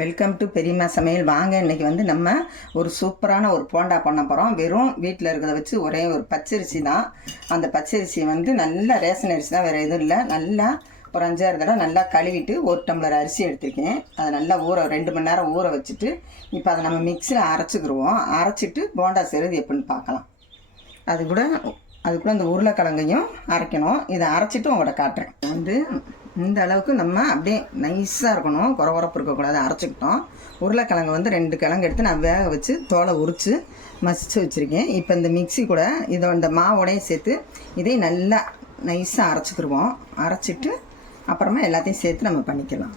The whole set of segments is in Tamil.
வெல்கம் டு பெரியம்மா சமையல். வாங்க, இன்றைக்கி வந்து நம்ம ஒரு சூப்பரான ஒரு போண்டா பண்ண போகிறோம். வெறும் வீட்டில் இருக்கிறத வச்சு ஒரே ஒரு பச்சரிசி தான். அந்த பச்சரிசியை வந்து நல்லா ரேஷன் அரிசி தான், வேறு எதுவும் இல்லை. நல்லா ஒரு 5-6 தடவை நல்லா கழுவிட்டு ஒரு டம்ளர் அரிசி எடுத்திருக்கேன். அதை நல்லா 2 மணி நேரம் ஊற வச்சுட்டு இப்போ அதை நம்ம மிக்சியில் அரைச்சிக்கிடுவோம். அரைச்சிட்டு போண்டா செய்கிறது எப்படின்னு பார்க்கலாம். அதுக்குள்ளே இந்த உருளைக்கிழங்கையும் அரைக்கணும். இதை அரைச்சிட்டு உங்கள்கிட்ட காட்டுறேன். வந்து இந்த அளவுக்கு நம்ம அப்படியே நைஸாக இருக்கணும், குறகுறப்பு இருக்கக்கூடாது. அரைச்சிக்கிட்டோம். உருளைக்கிழங்கு வந்து 2 கிழங்கு எடுத்து நான் வேக வச்சு தோலை உரித்து மசித்து வச்சுருக்கேன். இப்போ இந்த மிக்சி கூட இந்த மாவோடையும் சேர்த்து இதை நல்லா நைஸாக அரைச்சிக்கிடுவோம். அரைச்சிட்டு அப்புறமா எல்லாத்தையும் சேர்த்து நம்ம பண்ணிக்கலாம்.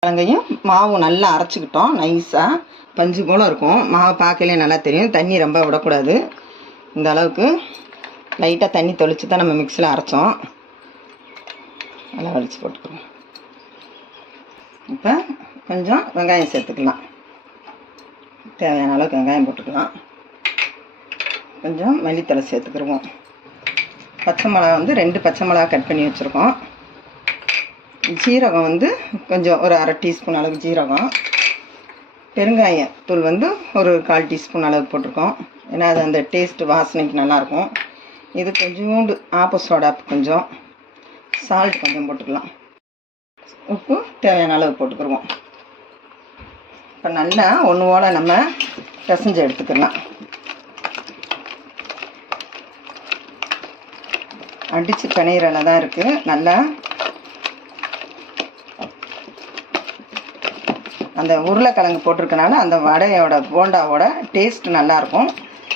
கிழங்கையும் மாவும் நல்லா அரைச்சிக்கிட்டோம். நைஸாக பஞ்சு போல் இருக்கும். மாவு பார்க்கலே நல்லா தெரியும். தண்ணி ரொம்ப விடக்கூடாது. இந்த அளவுக்கு லைட்டாக தண்ணி தெளித்து தான் நம்ம மிக்சியில் அரைச்சோம். நல்லா வலிச்சு போட்டுக்கலாம். இப்போ கொஞ்சம் வெங்காயம் சேர்த்துக்கலாம். தேவையான அளவுக்கு வெங்காயம் போட்டுக்கலாம். கொஞ்சம் மல்லித்தழை சேர்த்துக்கிடுவோம். பச்சை மிளகா வந்து 2 பச்சை மிளகா கட் பண்ணி வச்சுருக்கோம். ஜீரகம் வந்து கொஞ்சம் ஒரு 1/2 டீஸ்பூன் அளவுக்கு ஜீரகம். பெருங்காயத்தூள் வந்து ஒரு 1/4 டீஸ்பூன் அளவுக்கு போட்டிருக்கோம். ஏன்னா அது அந்த டேஸ்ட்டு வாசனைக்கு நல்லாயிருக்கும். இது கொஞ்சோண்டு சோடா கொஞ்சம், சால்ட் கொஞ்சம் போட்டுக்கலாம். உப்பு தேவையான அளவு போட்டுக்கிடுவோம். இப்போ நல்லா ஒன்று போல் நம்ம பிசைஞ்சு எடுத்துக்கலாம். அடித்து பிணையிறல தான் இருக்குது. நல்லா அந்த உருளைக்கிழங்கு போட்டிருக்கனால அந்த வடையோட போண்டாவோட டேஸ்ட் நல்லாயிருக்கும்.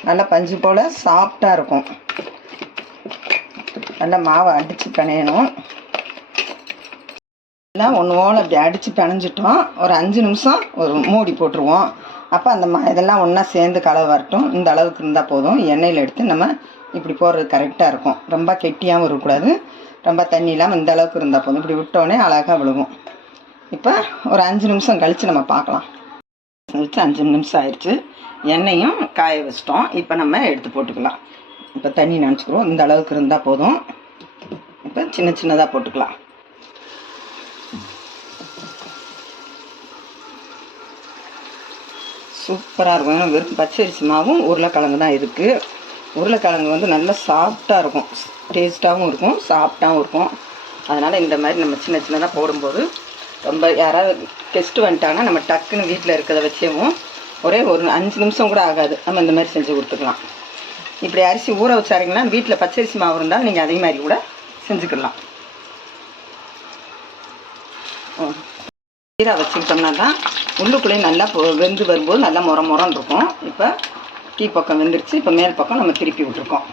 நல்லா பஞ்சு போல் சாஃப்டாக இருக்கும். நல்லா மாவை அடித்து பிணையணும். எல்லாம் ஒன்று போல் அப்படி அடித்து பிணைஞ்சிட்டோம். ஒரு 5 நிமிஷம் ஒரு மூடி போட்டுருவோம். அப்போ அந்த இதெல்லாம் ஒன்றா சேர்ந்து கலவை வரட்டும். இந்த அளவுக்கு இருந்தால் போதும். எண்ணெயில் எடுத்து நம்ம இப்படி போடுறது கரெக்டாக இருக்கும். ரொம்ப கெட்டியாகவும் இருக்கக்கூடாது, ரொம்ப தண்ணி இல்லாமல் இந்த அளவுக்கு இருந்தால் போதும். இப்படி விட்டோடனே அழகாக விழுகும். இப்போ ஒரு 5 நிமிஷம் கழித்து நம்ம பார்க்கலாம். வச்சு 5 நிமிஷம் ஆயிடுச்சு. எண்ணெயும் காய வச்சிட்டோம். இப்போ நம்ம எடுத்து போட்டுக்கலாம். இப்போ தண்ணி நினச்சிக்கிறோம். இந்த அளவுக்கு இருந்தால் போதும். இப்போ சின்ன சின்னதாக போட்டுக்கலாம். சூப்பராக இருக்கும். ஏன்னா வெறும் பச்சரிசி மாவும் உருளைக்கிழங்கு தான் இருக்குது. உருளைக்கிழங்கு வந்து நல்லா சாஃப்டாக இருக்கும். டேஸ்ட்டாகவும் இருக்கும், சாஃப்டாகவும் இருக்கும். அதனால் இந்த மாதிரி நம்ம சின்ன சின்னதாக போடும்போது ரொம்ப யாராவது கெஸ்ட்டு வந்துட்டாங்கன்னா நம்ம டக்குன்னு வீட்டில் இருக்கிறத வச்சேவும் ஒரு 5 நிமிஷம் கூட ஆகாது. நம்ம இந்த மாதிரி செஞ்சு கொடுத்துக்கலாம். இப்படி அரிசி ஊற வச்சாரிங்கன்னா வீட்டில் பச்சரிசி மாவு இருந்தாலும் நீங்கள் அதே மாதிரி கூட செஞ்சுக்கலாம். சீராக வச்சுக்கிட்டோம்னா தான் உள்ளுக்குள்ளேயும் நல்லா வெந்து வரும்போது நல்லா முறன்னு இருக்கும். இப்போ கீழ்ப்பக்கம் வெந்துருச்சு. இப்போ மேல் பக்கம் நம்ம திருப்பி விட்டுருக்கோம்.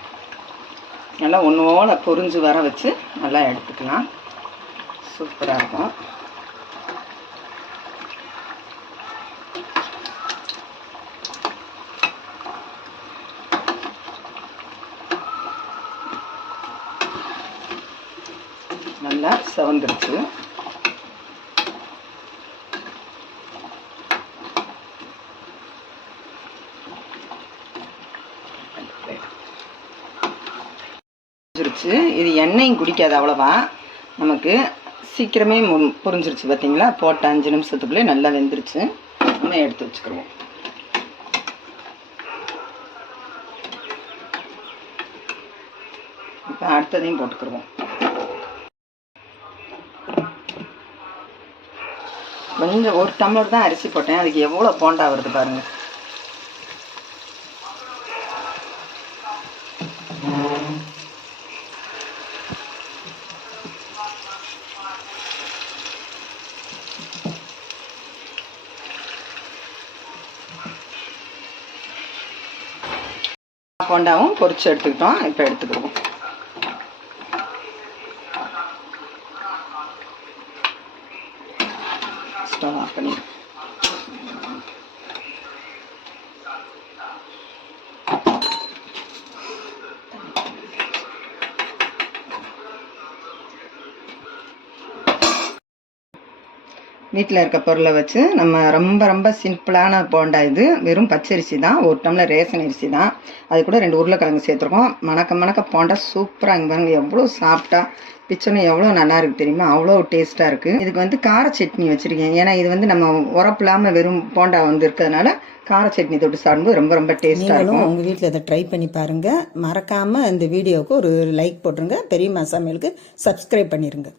நல்லா ஒன்றோட பொரிஞ்சு வர வச்சு நல்லா எடுத்துக்கலாம். சூப்பராக இருக்கும். நல்லா செவந்துருச்சு. இது எண்ணெயும் குடிக்காது அவ்வளோவா. நமக்கு சீக்கிரமே புரிஞ்சிருச்சு. பார்த்தீங்களா, போட்ட 5 நிமிஷத்துக்குள்ளே நல்லா வெந்துருச்சு. நம்ம எடுத்து வச்சுக்கிடுவோம். இப்போ அடுத்ததையும் போட்டுக்கிடுவோம். கொஞ்சம் 1 டம்ளர் தான் அரிசி போட்டேன். அதுக்கு எவ்வளோ போண்டா வருது பாருங்கள். போண்டாவும் பொரிச்சு எடுத்துக்கிட்டோம். இப்போ எடுத்துக்கிடுவோம். ஸ்டவ் ஆஃப் பண்ணி வீட்டில் இருக்க பொருளை வச்சு நம்ம ரொம்ப ரொம்ப சிம்பிளான போண்டா இது. வெறும் பச்சரிசி தான், ஒரு டம்ளர் ரேஷன் அரிசி தான், அது கூட 2 உருளைக்கிழங்கு சேர்த்துருக்கோம். மணக்க போண்டா சூப்பராக. இங்கே பாருங்க எவ்வளோ சாப்பிட்டா பிச்சனை எவ்வளோ நல்லா இருக்குது தெரியுமா, அவ்வளோ டேஸ்ட்டாக இருக்குது. இதுக்கு வந்து கார சட்னி வச்சுருக்கேன். ஏன்னா இது வந்து நம்ம உரப்பு இல்லாமல் வெறும் போண்டா வந்து இருக்கிறதுனால கார சட்னி தொட்டு சாப்பிடும்போது ரொம்ப ரொம்ப டேஸ்ட்டாக இருக்கும். உங்கள் வீட்டில் இதை ட்ரை பண்ணி பாருங்கள். மறக்காமல் இந்த வீடியோவுக்கு ஒரு லைக் போட்டுருங்க. பெரியம்மா சமையலுக்கு சப்ஸ்கிரைப் பண்ணிடுங்க.